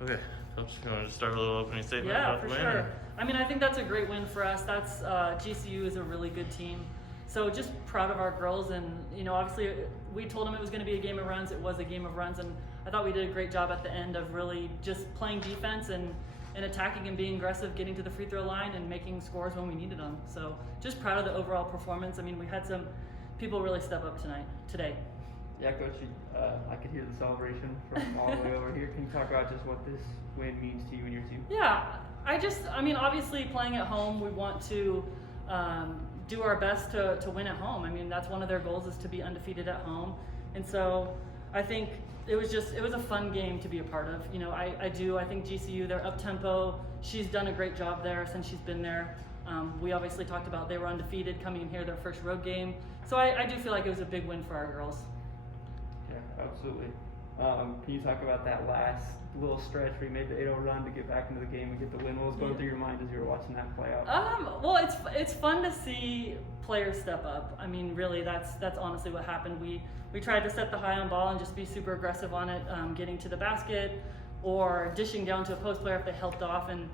Okay, Coach, you want to start with a little opening statement Yeah, about for the win? sure. I mean, I think that's a great win for us. That's GCU is a really good team. So just proud of our girls, and obviously we told them it was going to be a game of runs. It was a game of runs, and I thought we did a great job at the end of really just playing defense and attacking and being aggressive, getting to the free throw line and making scores when we needed them. So just proud of the overall performance. I mean, we had some people really step up today. Yeah, Coach, I could hear the celebration from all the way over here. Can you talk about just what this win means to you and your team? Yeah, obviously playing at home, we want to do our best to win at home. I mean, that's one of their goals is to be undefeated at home. And so I think it was a fun game to be a part of. I think GCU, they're up-tempo. She's done a great job there since she's been there. We obviously talked about they were undefeated coming in here, their first road game. So I do feel like it was a big win for our girls. Yeah, absolutely. Can you talk about that last little stretch where you made the 8-0 run to get back into the game and get the win? What was going through your mind as you were watching that play out? Well, it's fun to see players step up. I mean, really, that's honestly what happened. We tried to set the high on ball and just be super aggressive on it, getting to the basket or dishing down to a post player if they helped off. And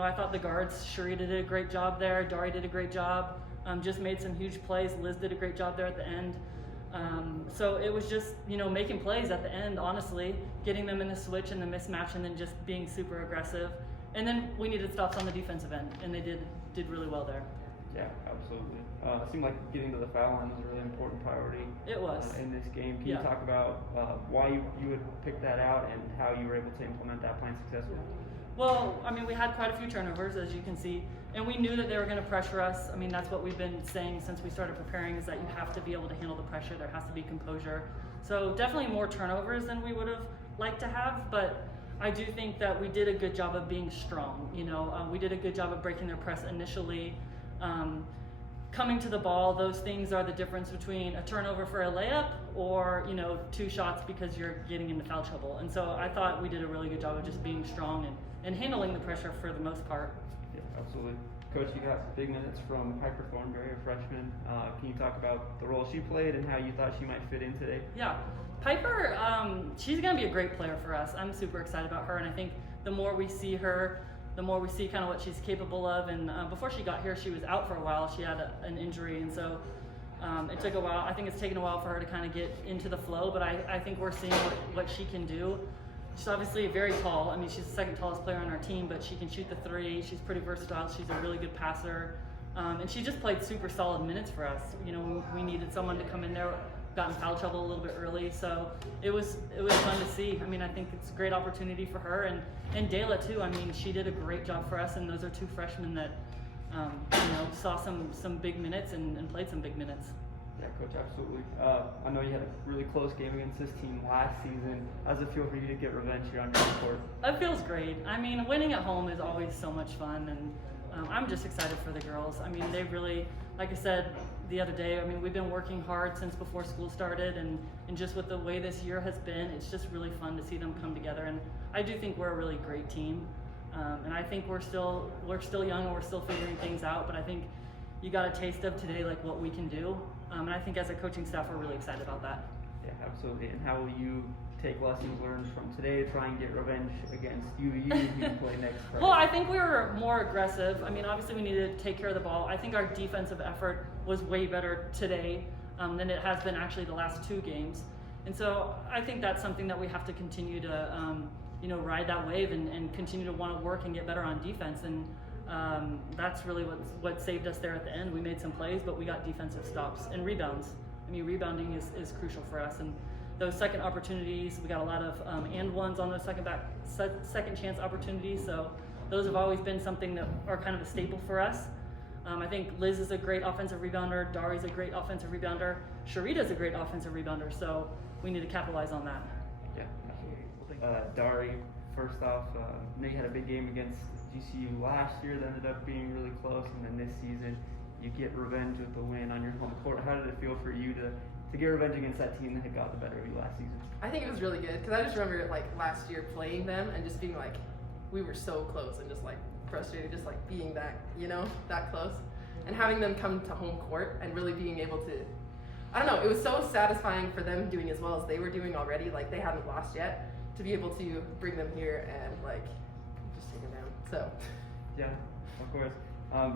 I thought the guards, Sharita did a great job there. Darri did a great job. Just made some huge plays. Liz did a great job there at the end. So it was just, making plays at the end, honestly, getting them in the switch and the mismatch and then just being super aggressive. And then we needed stops on the defensive end, and they did really well there. Yeah, absolutely. It seemed like getting to the foul line was a really important priority. It was. In this game. Can you talk about why you would pick that out and how you were able to implement that plan successfully? Well, I mean, we had quite a few turnovers, as you can see, and we knew that they were going to pressure us. I mean, that's what we've been saying since we started preparing, is that you have to be able to handle the pressure. There has to be composure. So definitely more turnovers than we would have liked to have, but I do think that we did a good job of being strong. We did a good job of breaking their press initially. Coming to the ball, those things are the difference between a turnover for a layup or, 2 shots because you're getting into foul trouble. And so I thought we did a really good job of just being strong and handling the pressure for the most part. Yeah, absolutely. Coach, you got big minutes from Pyper Thornberry, a freshman. Can you talk about the role she played and how you thought she might fit in today? Yeah, Pyper, she's going to be a great player for us. I'm super excited about her, and I think the more we see her, the more we see kind of what she's capable of. And before she got here, she was out for a while. She had an injury, and so it took a while. I think it's taken a while for her to kind of get into the flow, but I think we're seeing what she can do. She's obviously very tall. I mean, she's the second tallest player on our team, but she can shoot the 3. She's pretty versatile. She's a really good passer. And she just played super solid minutes for us. We needed someone to come in there, got in foul trouble a little bit early. So it was fun to see. I mean, I think it's a great opportunity for her. And Dayla, too. I mean, she did a great job for us. And those are 2 freshmen that, saw some big minutes and played some big minutes. Yeah, Coach, absolutely. I know you had a really close game against this team last season. How does it feel for you to get revenge here on your court? It feels great. I mean, winning at home is always so much fun, and I'm just excited for the girls. I mean, they really, like I said the other day, I mean, we've been working hard since before school started, and just with the way this year has been, it's just really fun to see them come together. And I do think we're a really great team, and I think we're still young and we're still figuring things out, but I think you got a taste of today, like what we can do. And I think as a coaching staff, we're really excited about that. Yeah, absolutely. And how will you take lessons learned from today, try and get revenge against UU who you play next Friday? Well, I think we were more aggressive. I mean, obviously we needed to take care of the ball. I think our defensive effort was way better today than it has been actually the last 2 games. And so I think that's something that we have to continue to, ride that wave and continue to want to work and get better on defense. And that's really what saved us there at the end. We made some plays, but we got defensive stops and rebounds. I mean, rebounding is crucial for us. And those second opportunities, we got a lot of and ones on those second chance opportunities. So those have always been something that are kind of a staple for us. I think Liz is a great offensive rebounder. Darri's a great offensive rebounder. Sharita's a great offensive rebounder. So we need to capitalize on that. Yeah, absolutely. Darri, first off, I know you had a big game against GCU last year that ended up being really close, and then this season you get revenge with the win on your home court. How did it feel for you to get revenge against that team that had got the better of you last season? I think it was really good because I just remember last year playing them and just being like, we were so close and just frustrated, just being that close, and having them come to home court and really being able to, I don't know, it was so satisfying for them doing as well as they were doing already, they hadn't lost yet, to be able to bring them here and like just take them down. So Yeah, of course.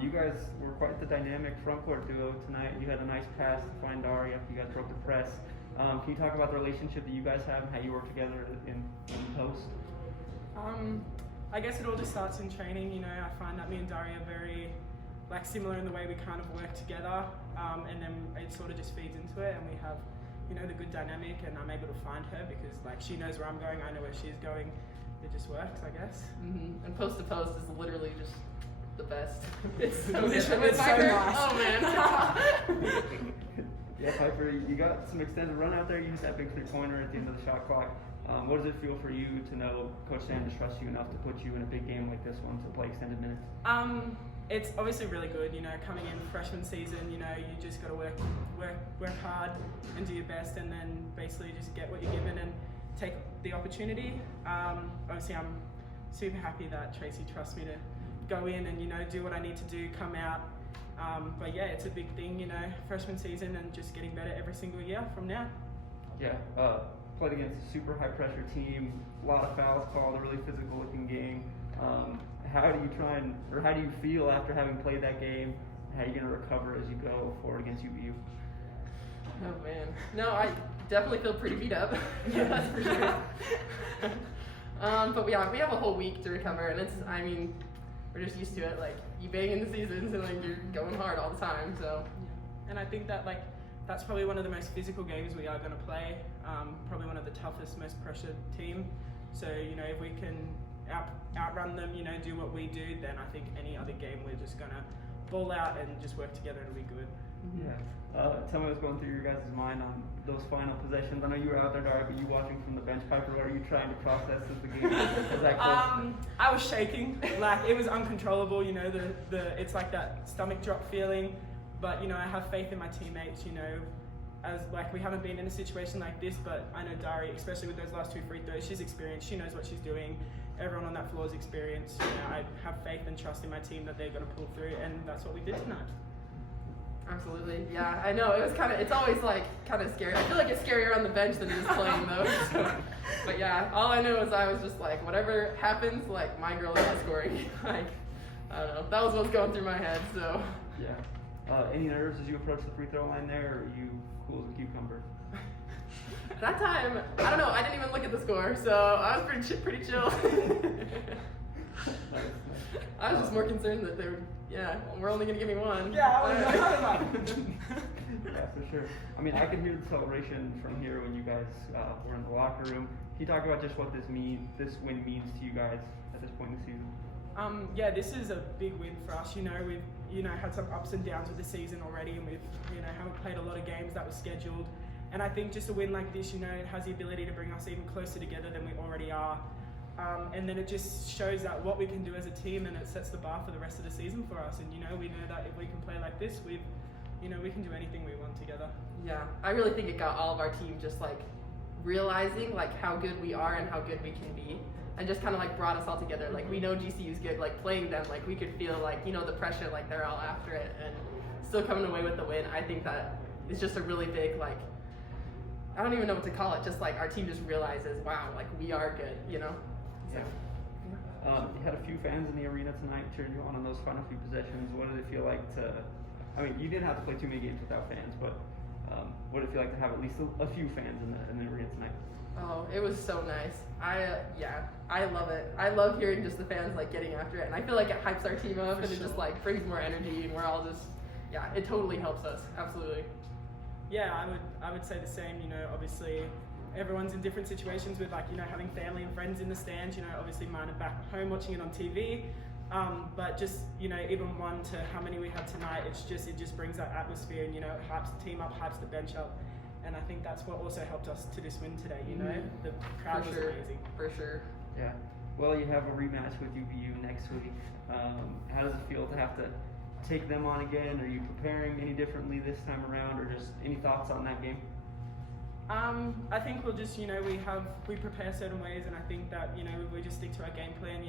You guys were quite the dynamic front court duo tonight. You had a nice pass to find Darri after you guys broke the press. Can you talk about the relationship that you guys have and how you work together in post? I guess it all just starts in training. You know, I find that me and Darri are very like similar in the way we kind of work together, and then it sort of just feeds into it, and we have, you know, the good dynamic, and I'm able to find her because like she knows where I'm going, I know where she's going. It just works, I guess. And post to post is literally just the best. It's so With nice. Pyper, oh man. Yeah, Pyper, you got some extended run out there. You used that big three-pointer at the end of the shot clock. What does it feel for you to know Coach Sanders trusts you enough to put you in a big game like this one to play extended minutes? It's obviously really good, you know, coming in freshman season, you know, you just got to work hard and do your best, and then basically just get what you're given and take the opportunity. Obviously, I'm super happy that Tracy trusts me to go in and, you know, do what I need to do, come out. But yeah, it's a big thing, you know, freshman season and just getting better every single year from now. Yeah, played against a super high pressure team, a lot of fouls called, a really physical looking game. How do you feel after having played that game? How are you going to recover as you go forward against UVU? Oh man, no, I definitely feel pretty beat up. Yeah, that's for sure. But yeah, we have a whole week to recover, and I mean, we're just used to it. Like, you bang in the seasons, and like you're going hard all the time. So, and I think that like that's probably one of the most physical games we are going to play. Probably one of the toughest, most pressured team. So, you know, if we can outrun them, you know, do what we do, then I think any other game we're just gonna ball out and just work together and be good. Yeah. Tell me what's going through your guys' mind on those final possessions. I know you were out there, Darri, but you watching from the bench. Pyper, what are you trying to process as the game was that close? I was shaking, like it was uncontrollable. You know, it's like that stomach drop feeling. But you know, I have faith in my teammates. You know, as like we haven't been in a situation like this, but I know Darri, especially with those last 2 free throws, she's experienced. She knows what she's doing. Everyone on that floor is experienced. You know, I have faith and trust in my team that they're going to pull through, and that's what we did tonight. absolutely, yeah. I know, it's always like kind of scary. I feel like it's scarier on the bench than it is playing though. So, but yeah, all I know is I was just like, whatever happens, like my girl is not scoring. Like, I don't know. That was what was going through my head. So. Yeah. Any nerves as you approach the free throw line there, or are you cool as a cucumber? That time, I don't know. I didn't even look at the score, so I was pretty chill. Nice. I was just more concerned that we're only gonna give me one. Yeah, I was Yeah, for sure. I mean, I could hear the celebration from here when you guys were in the locker room. Can you talk about just what this win means to you guys at this point in the season? Yeah, this is a big win for us. You know, we've had some ups and downs with the season already, and we've haven't played a lot of games that were scheduled. And I think just a win like this, it has the ability to bring us even closer together than we already are. And then it just shows that what we can do as a team, and it sets the bar for the rest of the season for us. And we know that if we can play like this, we can do anything we want together. Yeah, I really think it got all of our team just like realizing like how good we are and how good we can be, and just kind of like brought us all together. Like, we know GCU's good, like playing them, like we could feel like, the pressure, like they're all after it, and still coming away with the win. I think that is just a really big, like, I don't even know what to call it, just like our team just realizes, wow, like we are good, So. Yeah. You had a few fans in the arena tonight cheering you on those final few possessions. What did it feel like you didn't have to play too many games without fans, but what did it feel like to have at least a few fans in the arena tonight? Oh, it was so nice. I love it. I love hearing just the fans like getting after it, and I feel like it hypes our team up, and it just like brings more energy, and we're all just, it totally helps us. Absolutely. Yeah, I would say the same. Obviously everyone's in different situations with having family and friends in the stands. Obviously mine are back home watching it on TV. But just, even one to how many we had tonight, it just brings that atmosphere, and, it hypes the team up, hypes the bench up. And I think that's what also helped us to this win today, The crowd was amazing. For sure. Yeah. Well, you have a rematch with UVU next week. How does it feel to have to take them on again? Are you preparing any differently this time around, or just any thoughts on that game? I think we'll just, we prepare certain ways, and I think that, we just stick to our game plan.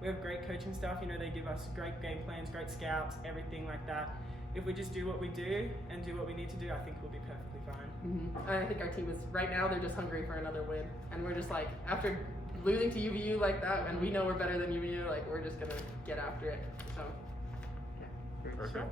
We have great coaching staff, they give us great game plans, great scouts, everything like that. if we just do what we do and do what we need to do, I think we'll be perfectly fine. Mm-hmm. I think our team is right now. They're just hungry for another win, and we're just like after losing to UVU like that, and we know we're better than UVU. Like we're just gonna get after it. So, yeah. Great. Perfect.